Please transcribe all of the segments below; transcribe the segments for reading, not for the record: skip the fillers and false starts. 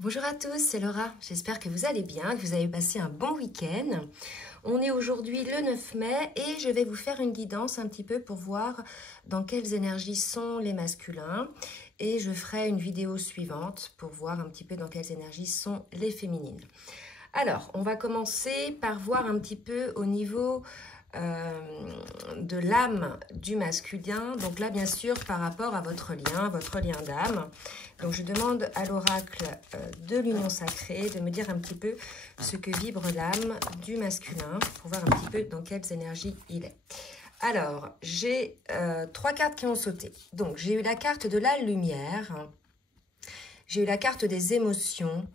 Bonjour à tous, c'est Laura. J'espère que vous allez bien, que vous avez passé un bon week-end. On est aujourd'hui le 9 mai et je vais vous faire une guidance un petit peu pour voir dans quelles énergies sont les masculins. Et je ferai une vidéo suivante pour voir un petit peu dans quelles énergies sont les féminines. Alors, on va commencer par voir un petit peu au niveau de l'âme du masculin. Donc là, bien sûr, par rapport à votre lien d'âme. Donc, je demande à l'oracle de l'union sacrée de me dire un petit peu ce que vibre l'âme du masculin pour voir un petit peu dans quelles énergies il est. Alors, j'ai trois cartes qui ont sauté. Donc, j'ai eu la carte de la lumière, j'ai eu la carte des émotions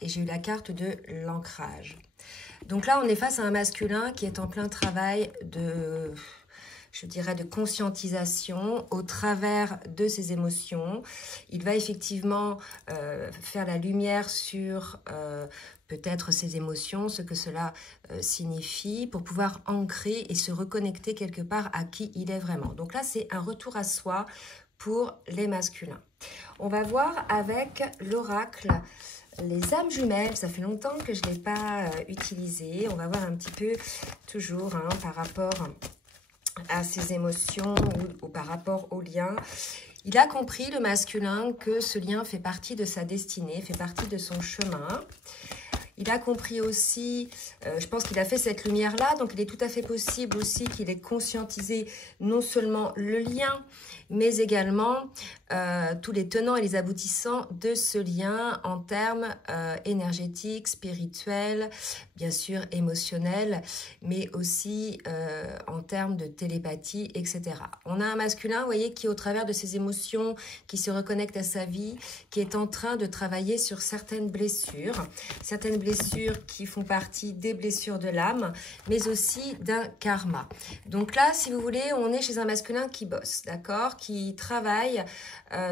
et j'ai eu la carte de l'ancrage. Donc là, on est face à un masculin qui est en plein travail de, je dirais, de conscientisation au travers de ses émotions. Il va effectivement faire la lumière sur peut-être ses émotions, ce que cela signifie, pour pouvoir ancrer et se reconnecter quelque part à qui il est vraiment. Donc là, c'est un retour à soi pour les masculins. On va voir avec l'oracle les âmes jumelles. Ça fait longtemps que je ne l'ai pas utilisé. On va voir un petit peu toujours par rapport à ses émotions ou par rapport au lien. Il a compris, le masculin, que ce lien fait partie de sa destinée, fait partie de son chemin. Il a compris aussi, je pense qu'il a fait cette lumière-là, donc il est tout à fait possible aussi qu'il ait conscientisé non seulement le lien, mais également tous les tenants et les aboutissants de ce lien en termes énergétiques, spirituels, bien sûr émotionnels, mais aussi en termes de télépathie, etc. On a un masculin, vous voyez, qui au travers de ses émotions, qui se reconnecte à sa vie, qui est en train de travailler sur certaines blessures qui font partie des blessures de l'âme, mais aussi d'un karma. Donc là, si vous voulez, on est chez un masculin qui bosse, d'accord, qui travaille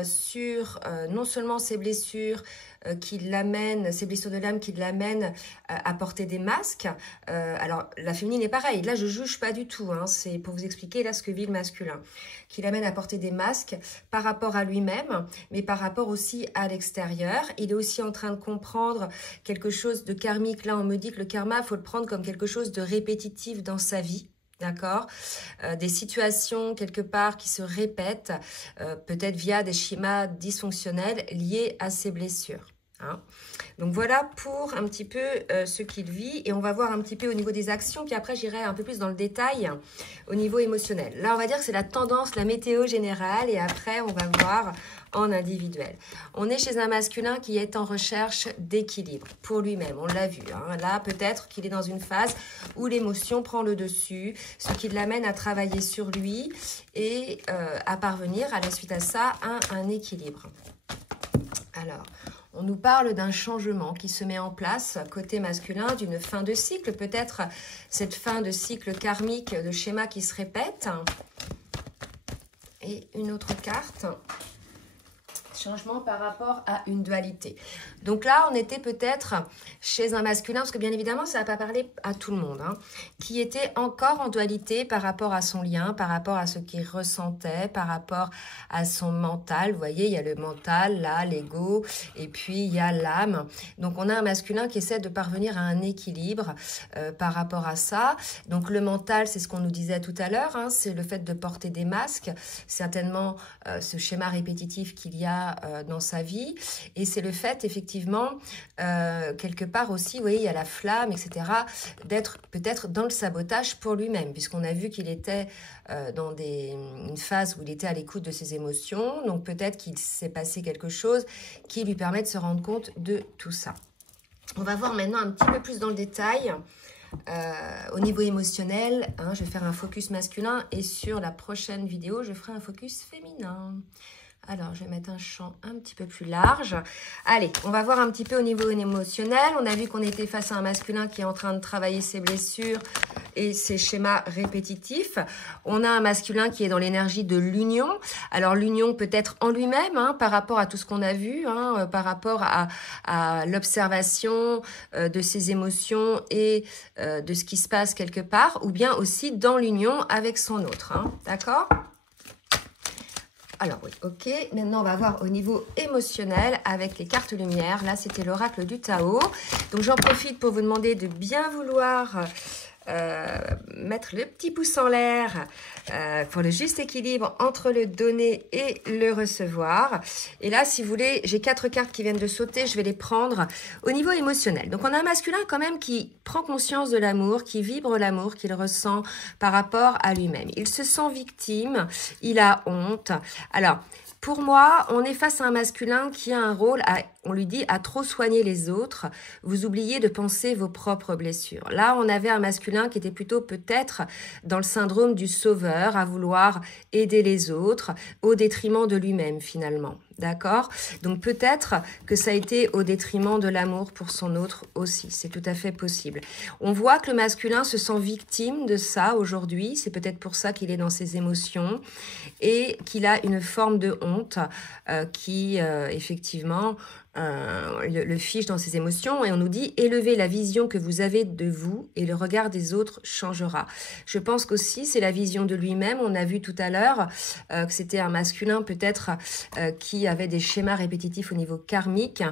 sur non seulement ses blessures, qui l'amène, ces blessures de l'âme qui l'amènent à porter des masques. Alors, la féminine est pareil. Là, je juge pas du tout. C'est pour vous expliquer là ce que vit le masculin. Qui l'amène à porter des masques par rapport à lui-même, mais par rapport aussi à l'extérieur. Il est aussi en train de comprendre quelque chose de karmique. Là, on me dit que le karma, il faut le prendre comme quelque chose de répétitif dans sa vie. D'accord, des situations quelque part qui se répètent, peut-être via des schémas dysfonctionnels liés à ces blessures. Donc voilà pour un petit peu ce qu'il vit, et on va voir un petit peu au niveau des actions, puis après j'irai un peu plus dans le détail au niveau émotionnel. Là on va dire que c'est la tendance, la météo générale, et après on va voir en individuel. On est chez un masculin qui est en recherche d'équilibre pour lui-même, on l'a vu. Là peut-être qu'il est dans une phase où l'émotion prend le dessus, ce qui l'amène à travailler sur lui et à parvenir à la suite à ça à un équilibre. Alors, on nous parle d'un changement qui se met en place côté masculin, d'une fin de cycle, peut-être cette fin de cycle karmique, de schéma qui se répète. Et une autre carte, changement par rapport à une dualité. Donc là, on était peut-être chez un masculin, parce que bien évidemment, ça ne va pas parler à tout le monde, qui était encore en dualité par rapport à son lien, par rapport à ce qu'il ressentait, par rapport à son mental. Vous voyez, il y a le mental, là, l'ego, et puis il y a l'âme. Donc on a un masculin qui essaie de parvenir à un équilibre par rapport à ça. Donc le mental, c'est ce qu'on nous disait tout à l'heure, c'est le fait de porter des masques, certainement ce schéma répétitif qu'il y a dans sa vie, et c'est le fait effectivement quelque part aussi, vous voyez, il y a la flamme, etc., d'être peut-être dans le sabotage pour lui-même, puisqu'on a vu qu'il était dans une phase où il était à l'écoute de ses émotions, donc peut-être qu'il s'est passé quelque chose qui lui permet de se rendre compte de tout ça. On va voir maintenant un petit peu plus dans le détail au niveau émotionnel. Je vais faire un focus masculin, et sur la prochaine vidéo je ferai un focus féminin. Alors, je vais mettre un champ un petit peu plus large. Allez, on va voir un petit peu au niveau émotionnel. On a vu qu'on était face à un masculin qui est en train de travailler ses blessures et ses schémas répétitifs. On a un masculin qui est dans l'énergie de l'union. Alors, l'union peut-être en lui-même, par rapport à tout ce qu'on a vu, par rapport à l'observation de ses émotions et de ce qui se passe quelque part, ou bien aussi dans l'union avec son autre. D'accord ? Alors oui, ok. Maintenant, on va voir au niveau émotionnel avec les cartes lumière. Là, c'était l'oracle du Tao. Donc, j'en profite pour vous demander de bien vouloir mettre le petit pouce en l'air pour le juste équilibre entre le donner et le recevoir. Et là, si vous voulez, j'ai 4 cartes qui viennent de sauter. Je vais les prendre au niveau émotionnel. Donc, on a un masculin quand même qui prend conscience de l'amour, qui vibre l'amour qu'il ressent par rapport à lui-même. Il se sent victime, il a honte. Alors, pour moi, on est face à un masculin qui a un rôle, on lui dit, à trop soigner les autres. Vous oubliez de penser vos propres blessures. Là, on avait un masculin qui était plutôt peut-être dans le syndrome du sauveur, à vouloir aider les autres au détriment de lui-même finalement. D'accord? Donc peut-être que ça a été au détriment de l'amour pour son autre aussi. C'est tout à fait possible. On voit que le masculin se sent victime de ça aujourd'hui. C'est peut-être pour ça qu'il est dans ses émotions et qu'il a une forme de honte qui, effectivement, le fiche dans ses émotions. Et on nous dit, élevez la vision que vous avez de vous et le regard des autres changera. Je pense qu'aussi, c'est la vision de lui-même. On a vu tout à l'heure que c'était un masculin peut-être qui avait des schémas répétitifs au niveau karmique.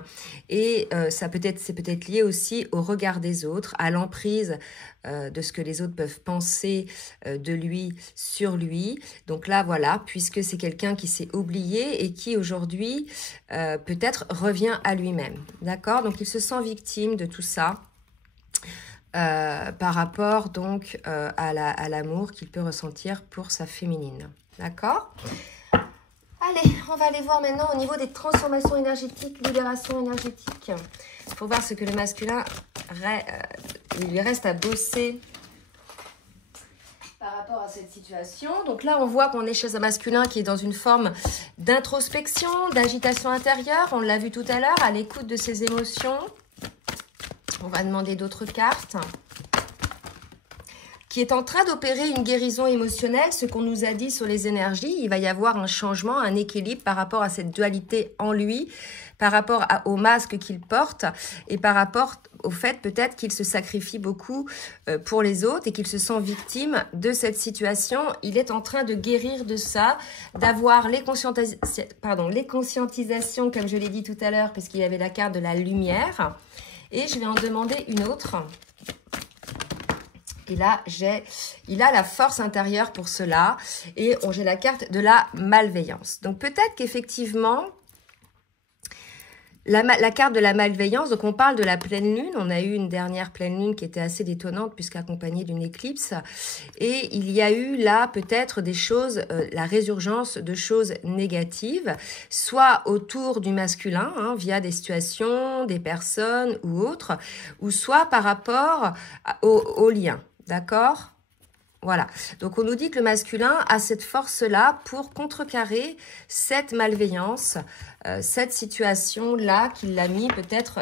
Et c'est peut-être lié aussi au regard des autres, à l'emprise de ce que les autres peuvent penser de lui sur lui. Donc là, voilà, puisque c'est quelqu'un qui s'est oublié et qui aujourd'hui peut-être revient à lui-même. D'accord? Donc il se sent victime de tout ça par rapport donc à l'amour qu'il peut ressentir pour sa féminine. D'accord? Allez, on va aller voir maintenant au niveau des transformations énergétiques, libération énergétique, pour voir ce que le masculin, il lui reste à bosser par rapport à cette situation. Donc là, on voit qu'on est chez un masculin qui est dans une forme d'introspection, d'agitation intérieure. On l'a vu tout à l'heure, à l'écoute de ses émotions. On va demander d'autres cartes. Qui est en train d'opérer une guérison émotionnelle, ce qu'on nous a dit sur les énergies. Il va y avoir un changement, un équilibre par rapport à cette dualité en lui, par rapport au masque qu'il porte et par rapport au fait peut-être qu'il se sacrifie beaucoup pour les autres et qu'il se sent victime de cette situation. Il est en train de guérir de ça, d'avoir les conscientisations, comme je l'ai dit tout à l'heure, parce qu'il y avait la carte de la lumière. Et je vais en demander une autre. Et là, il a la force intérieure pour cela. Et j'ai la carte de la malveillance. Donc peut-être qu'effectivement, la carte de la malveillance, donc on parle de la pleine lune. On a eu une dernière pleine lune qui était assez détonnante puisqu'accompagnée d'une éclipse. Et il y a eu là peut-être des choses, la résurgence de choses négatives, soit autour du masculin, hein, via des situations, des personnes ou autres, ou soit par rapport au lien. D'accord? Voilà. Donc, on nous dit que le masculin a cette force-là pour contrecarrer cette malveillance, cette situation-là qui l'a mis peut-être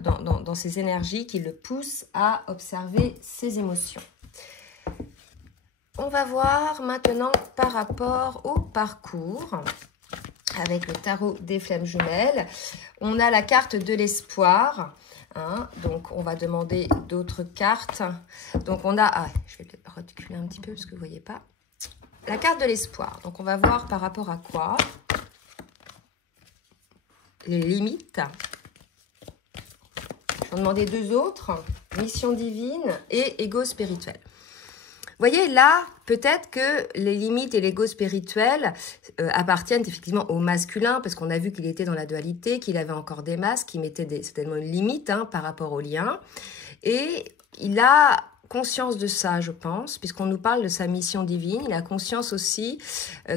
dans ses énergies, qui le pousse à observer ses émotions. On va voir maintenant par rapport au parcours. Avec le tarot des flammes jumelles, on a la carte de l'espoir. Hein, donc, on va demander d'autres cartes. Donc, on a... je vais le reculer un petit peu parce que vous ne voyez pas. La carte de l'espoir. Donc, on va voir par rapport à quoi. Les limites. Je vais en demander deux autres. Mission divine et ego spirituel. Vous voyez, là, peut-être que les limites et l'ego spirituel appartiennent effectivement au masculin, parce qu'on a vu qu'il était dans la dualité, qu'il avait encore des masques, qui mettaient certainement une limite par rapport au lien. Et il a conscience de ça, je pense, puisqu'on nous parle de sa mission divine. Il a conscience aussi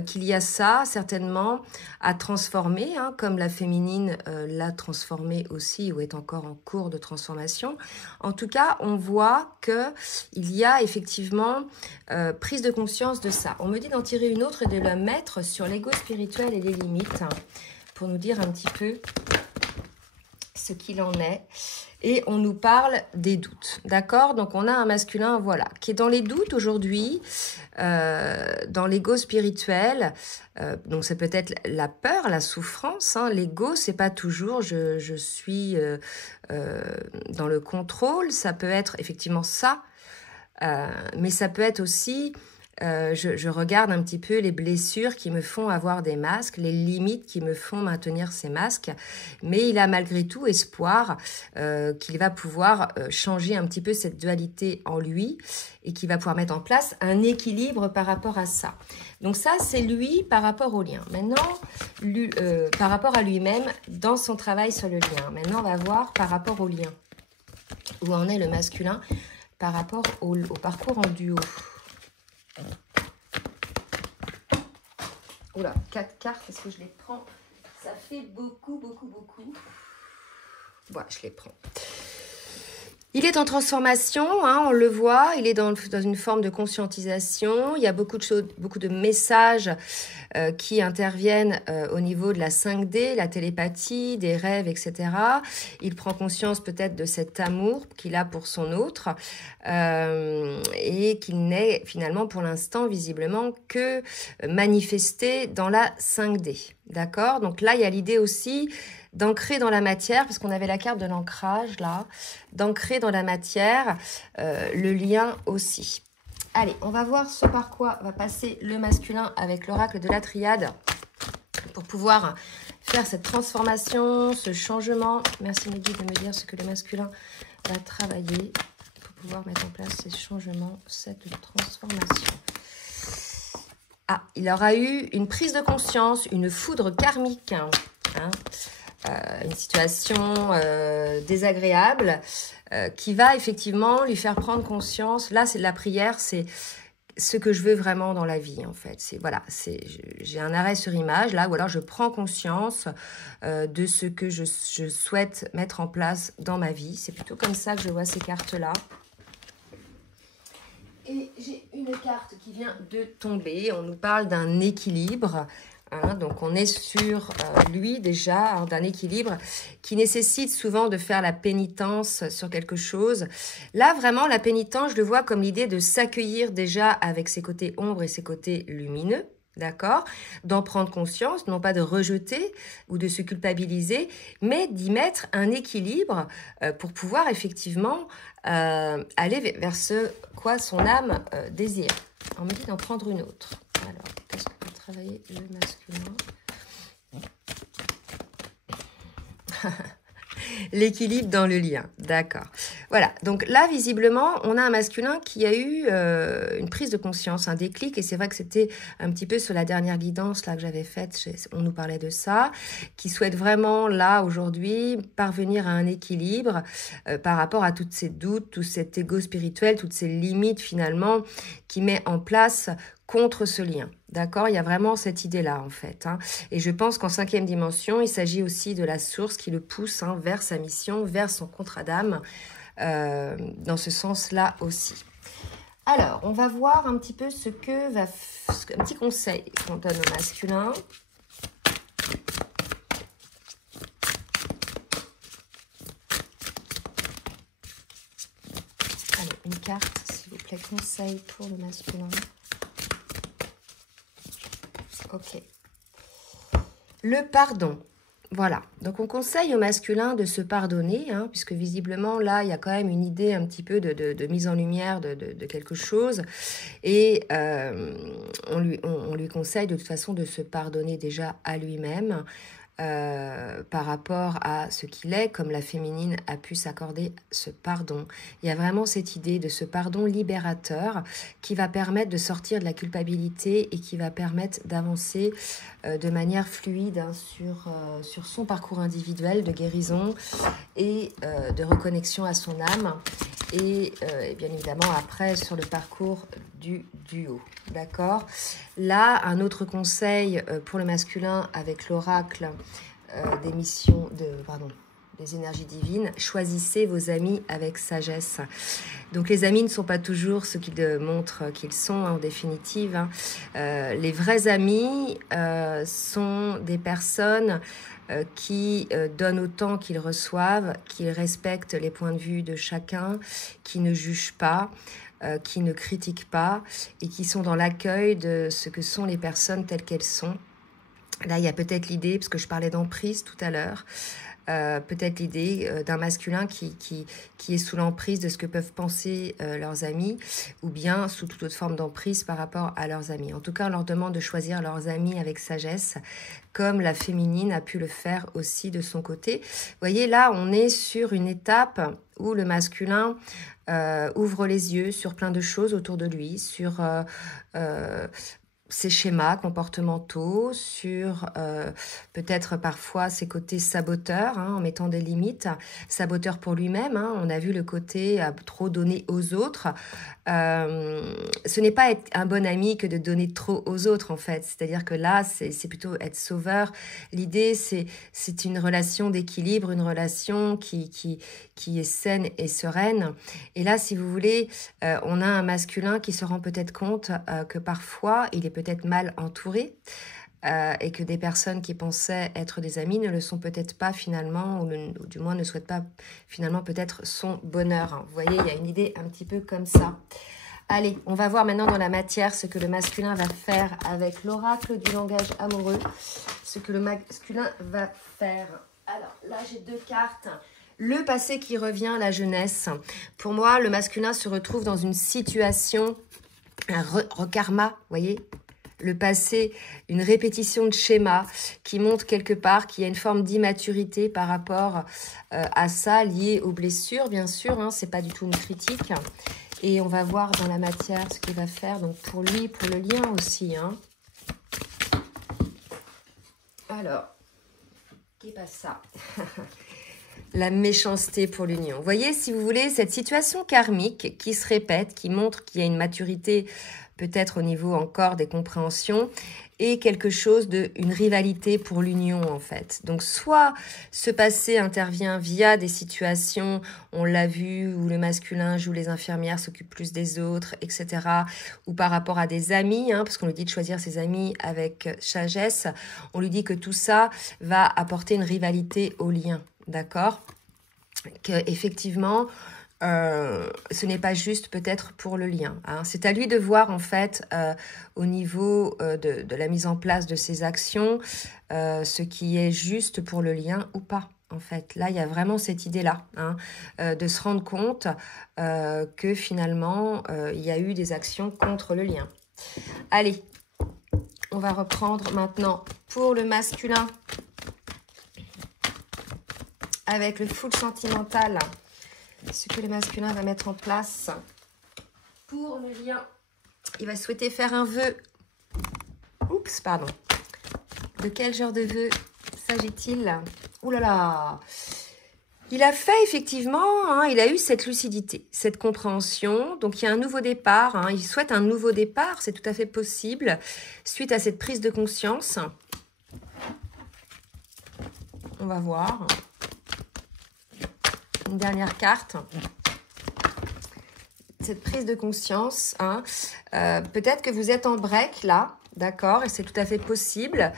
qu'il y a ça, certainement, à transformer, comme la féminine l'a transformé aussi, ou est encore en cours de transformation. En tout cas, on voit qu'il y a effectivement prise de conscience de ça. On me dit d'en tirer une autre et de la mettre sur l'ego spirituel et les limites, pour nous dire un petit peu ce qu'il en est. Et on nous parle des doutes, d'accord? Donc, on a un masculin, voilà, qui est dans les doutes aujourd'hui, dans l'ego spirituel. Donc, c'est peut-être la peur, la souffrance. L'ego, c'est pas toujours je suis dans le contrôle. Ça peut être effectivement ça, mais ça peut être aussi je regarde un petit peu les blessures qui me font avoir des masques, les limites qui me font maintenir ces masques, mais il a malgré tout espoir qu'il va pouvoir changer un petit peu cette dualité en lui et qu'il va pouvoir mettre en place un équilibre par rapport à ça. Donc ça, c'est lui par rapport au lien. Maintenant, par rapport à lui-même dans son travail sur le lien. Maintenant, on va voir par rapport au lien. Où en est le masculin par rapport au parcours en duo. Oula, 4 cartes, est-ce que je les prends? Ça fait beaucoup. Voilà, je les prends. Il est en transformation, hein, on le voit, il est dans une forme de conscientisation. Il y a beaucoup de choses, beaucoup de messages qui interviennent au niveau de la 5D, la télépathie, des rêves, etc. Il prend conscience peut-être de cet amour qu'il a pour son autre et qu'il n'est finalement pour l'instant visiblement que manifesté dans la 5D. D'accord? Donc là, il y a l'idée aussi d'ancrer dans la matière, parce qu'on avait la carte de l'ancrage là, d'ancrer dans la matière le lien aussi. Allez, on va voir ce par quoi va passer le masculin avec l'oracle de la triade pour pouvoir faire cette transformation, ce changement. Merci mes guides de me dire ce que le masculin va travailler pour pouvoir mettre en place ces changements, cette transformation. Ah, il aura eu une prise de conscience, une foudre karmique, hein, une situation désagréable qui va effectivement lui faire prendre conscience. Là, c'est de la prière, c'est ce que je veux vraiment dans la vie, en fait. Voilà, j'ai un arrêt sur image, là, ou alors je prends conscience de ce que je souhaite mettre en place dans ma vie. C'est plutôt comme ça que je vois ces cartes-là. Et j'ai une carte qui vient de tomber. On nous parle d'un équilibre. Hein, donc on est sur lui déjà, hein, d'un équilibre qui nécessite souvent de faire la pénitence sur quelque chose. Là vraiment la pénitence, je le vois comme l'idée de s'accueillir déjà avec ses côtés ombres et ses côtés lumineux. D'accord? D'en prendre conscience, non pas de rejeter ou de se culpabiliser, mais d'y mettre un équilibre pour pouvoir effectivement aller vers ce quoi son âme désire. On me dit d'en prendre une autre. Alors, qu'est-ce que peut travailler le masculin? L'équilibre dans le lien, d'accord. Voilà, donc là, visiblement, on a un masculin qui a eu une prise de conscience, un déclic, et c'est vrai que c'était un petit peu sur la dernière guidance là que j'avais faite, on nous parlait de ça, qui souhaite vraiment, là, aujourd'hui, parvenir à un équilibre par rapport à tous ces doutes, tout cet ego spirituel, toutes ces limites, finalement, qui met en place contre ce lien. D'accord? Il y a vraiment cette idée-là, en fait. Hein. Et je pense qu'en 5e dimension, il s'agit aussi de la source qui le pousse vers sa mission, vers son contrat d'âme, dans ce sens-là aussi. Alors, on va voir un petit peu ce que va... un petit conseil qu'on donne au masculin. Allez, une carte, s'il vous plaît, conseil pour le masculin. Ok. Le pardon. Voilà. Donc, on conseille au masculin de se pardonner, hein, puisque visiblement, là, il y a quand même une idée un petit peu de mise en lumière de quelque chose. Et on lui conseille de toute façon de se pardonner déjà à lui-même par rapport à ce qu'il est, comme la féminine a pu s'accorder ce pardon. Il y a vraiment cette idée de ce pardon libérateur qui va permettre de sortir de la culpabilité et qui va permettre d'avancer de manière fluide sur son parcours individuel de guérison et de reconnexion à son âme et bien évidemment après sur le parcours du duo. D'accord? Là, un autre conseil pour le masculin avec l'oracle des énergies divines, choisissez vos amis avec sagesse. Donc les amis ne sont pas toujours ce qu'ils montrent qu'ils sont, hein, en définitive. Hein. Les vrais amis sont des personnes qui donnent autant qu'ils reçoivent, qui respectent les points de vue de chacun, qui ne jugent pas, qui ne critiquent pas et qui sont dans l'accueil de ce que sont les personnes telles qu'elles sont. Là, il y a peut-être l'idée, parce que je parlais d'emprise tout à l'heure, peut-être l'idée d'un masculin qui est sous l'emprise de ce que peuvent penser leurs amis, ou bien sous toute autre forme d'emprise par rapport à leurs amis. En tout cas, on leur demande de choisir leurs amis avec sagesse, comme la féminine a pu le faire aussi de son côté. Vous voyez, là, on est sur une étape où le masculin ouvre les yeux sur plein de choses autour de lui, sur ses schémas comportementaux, sur peut-être parfois ses côtés saboteurs, hein, en mettant des limites, saboteur pour lui-même, hein, on a vu le côté à trop donner aux autres. Ce n'est pas être un bon ami que de donner trop aux autres en fait, c'est-à-dire que là c'est plutôt être sauveur. L'idée c'est une relation d'équilibre, une relation qui est saine et sereine. Et là, si vous voulez, on a un masculin qui se rend peut-être compte que parfois il est peut-être mal entouré, et que des personnes qui pensaient être des amis ne le sont peut-être pas finalement, ou du moins ne souhaitent pas finalement peut-être son bonheur. Vous voyez, il y a une idée un petit peu comme ça. Allez, on va voir maintenant dans la matière ce que le masculin va faire avec l'oracle du langage amoureux, ce que le masculin va faire. Alors là, j'ai deux cartes. Le passé qui revient, la jeunesse. Pour moi, le masculin se retrouve dans une situation, un rekarma, vous voyez, le passé, une répétition de schéma qui montre quelque part qu'il y a une forme d'immaturité par rapport à ça, lié aux blessures, bien sûr, hein, c'est pas du tout une critique. Et on va voir dans la matière ce qu'il va faire, donc pour lui, pour le lien aussi. Hein. Alors, qu'est pas ça? La méchanceté pour l'union. Vous voyez, si vous voulez, cette situation karmique qui se répète, qui montre qu'il y a une maturité peut-être au niveau encore des compréhensions, et quelque chose une rivalité pour l'union en fait. Donc soit ce passé intervient via des situations, on l'a vu, où le masculin joue les infirmières, s'occupe plus des autres, etc. Ou par rapport à des amis, hein, parce qu'on lui dit de choisir ses amis avec sagesse, on lui dit que tout ça va apporter une rivalité au lien, d'accord ? Qu'effectivement, ce n'est pas juste peut-être pour le lien. Hein. C'est à lui de voir en fait au niveau de la mise en place de ses actions ce qui est juste pour le lien ou pas. En fait, là, il y a vraiment cette idée-là, hein, de se rendre compte que finalement, il y a eu des actions contre le lien. Allez, on va reprendre maintenant pour le masculin avec le full sentimental. Ce que le masculin va mettre en place pour le lien. Il va souhaiter faire un vœu. Oups, pardon. De quel genre de vœu s'agit-il? Ouh là là. Il a fait effectivement, hein, il a eu cette lucidité, cette compréhension. Donc il y a un nouveau départ. Hein, il souhaite un nouveau départ, c'est tout à fait possible. Suite à cette prise de conscience. On va voir. Une dernière carte, cette prise de conscience, hein. Peut-être que vous êtes en break là, d'accord, et c'est tout à fait possible,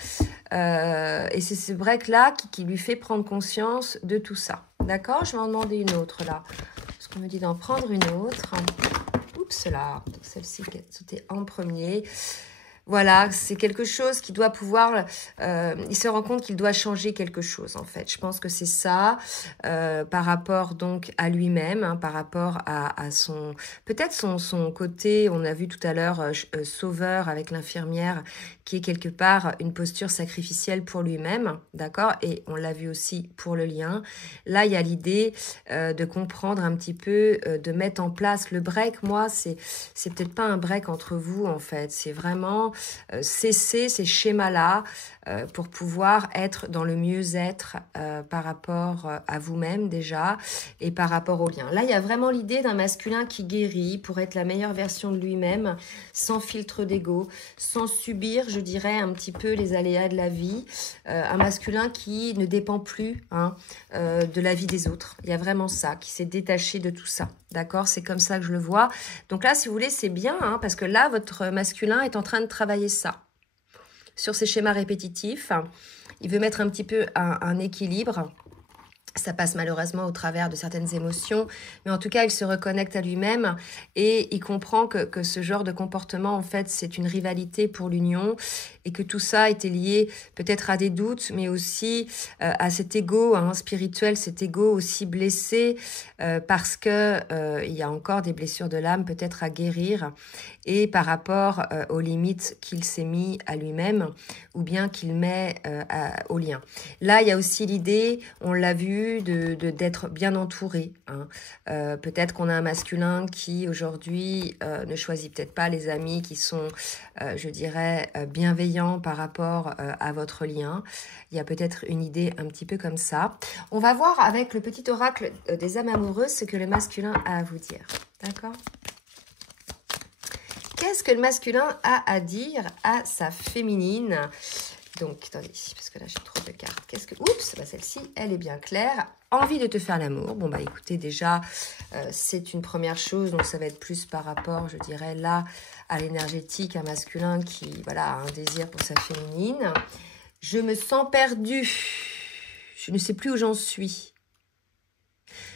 et c'est ce break là qui lui fait prendre conscience de tout ça, d'accord. Je vais en demander une autre là, parce qu'on me dit d'en prendre une autre. Oups là, donc celle-ci qui a sauté en premier. Voilà, c'est quelque chose qui doit pouvoir... il se rend compte qu'il doit changer quelque chose, en fait. Je pense que c'est ça, par rapport donc à lui-même, hein, par rapport à son... Peut-être son côté, on a vu tout à l'heure, sauveur avec l'infirmière, qui est quelque part une posture sacrificielle pour lui-même, d'accord? Et on l'a vu aussi pour le lien. Là, il y a l'idée de comprendre un petit peu, de mettre en place le break. Moi, c'est peut-être pas un break entre vous, en fait. C'est vraiment... cesser ces schémas-là pour pouvoir être dans le mieux-être par rapport à vous-même déjà et par rapport au lien. Là, il y a vraiment l'idée d'un masculin qui guérit pour être la meilleure version de lui-même, sans filtre d'ego, sans subir, je dirais, un petit peu les aléas de la vie. Un masculin qui ne dépend plus, hein, de la vie des autres. Il y a vraiment ça, qui s'est détaché de tout ça. D'accord, c'est comme ça que je le vois. Donc là, si vous voulez, c'est bien, hein, parce que là, votre masculin est en train de travailler ça. Sur ces schémas répétitifs, il veut mettre un petit peu un équilibre Ça passe malheureusement au travers de certaines émotions, mais en tout cas, il se reconnecte à lui-même et il comprend que ce genre de comportement, en fait, c'est une rivalité pour l'union et que tout ça était lié peut-être à des doutes, mais aussi à cet ego spirituel, cet ego aussi blessé parce que il y a encore des blessures de l'âme peut-être à guérir et par rapport aux limites qu'il s'est mis à lui-même ou bien qu'il met au lien. Là, il y a aussi l'idée, on l'a vu, d'être bien entouré. Peut-être qu'on a un masculin qui aujourd'hui ne choisit peut-être pas les amis qui sont, je dirais, bienveillants par rapport à votre lien. Il y a peut-être une idée un petit peu comme ça. On va voir avec le petit oracle des âmes amoureuses ce que le masculin a à vous dire. D'accord ? Qu'est-ce que le masculin a à dire à sa féminine ? Donc, attendez, parce que là, j'ai trop de cartes. Qu'est-ce que... Oups, bah celle-ci, elle est bien claire. Envie de te faire l'amour. Bon, bah écoutez, déjà, c'est une première chose. Donc, ça va être plus par rapport, je dirais, là, à l'énergétique, un masculin qui, voilà, a un désir pour sa féminine. Je me sens perdue. Je ne sais plus où j'en suis.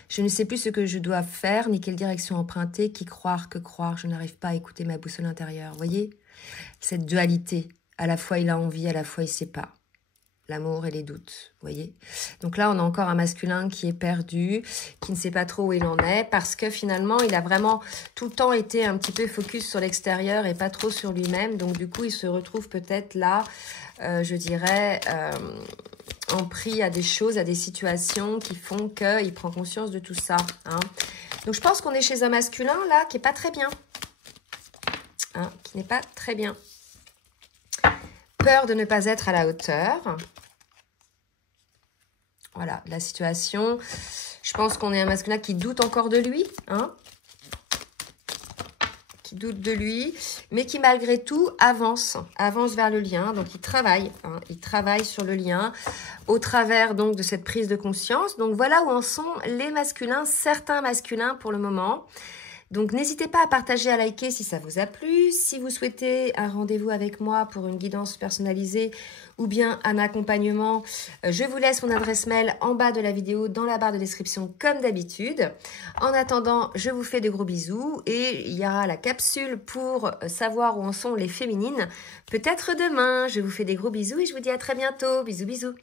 Je ne sais plus ce que je dois faire, ni quelle direction emprunter, qui croire, que croire. Je n'arrive pas à écouter ma boussole intérieure. Vous voyez ? Cette dualité. À la fois, il a envie, à la fois, il ne sait pas. L'amour et les doutes, vous voyez. Donc là, on a encore un masculin qui est perdu, qui ne sait pas trop où il en est, parce que finalement, il a vraiment tout le temps été un petit peu focus sur l'extérieur et pas trop sur lui-même. Donc du coup, il se retrouve peut-être là, je dirais, en pris à des choses, à des situations qui font qu'il prend conscience de tout ça. Donc je pense qu'on est chez un masculin, là, qui n'est pas très bien. Qui n'est pas très bien. Peur de ne pas être à la hauteur. Voilà, la situation. Je pense qu'on est un masculin qui doute encore de lui. Qui doute de lui, mais qui malgré tout avance vers le lien. Donc il travaille. Il travaille sur le lien au travers donc de cette prise de conscience. Donc voilà où en sont les masculins, certains masculins pour le moment. Donc, n'hésitez pas à partager, à liker si ça vous a plu. Si vous souhaitez un rendez-vous avec moi pour une guidance personnalisée ou bien un accompagnement, je vous laisse mon adresse mail en bas de la vidéo, dans la barre de description comme d'habitude. En attendant, je vous fais de gros bisous et il y aura la capsule pour savoir où en sont les féminines. Peut-être demain. Je vous fais des gros bisous et je vous dis à très bientôt. Bisous, bisous.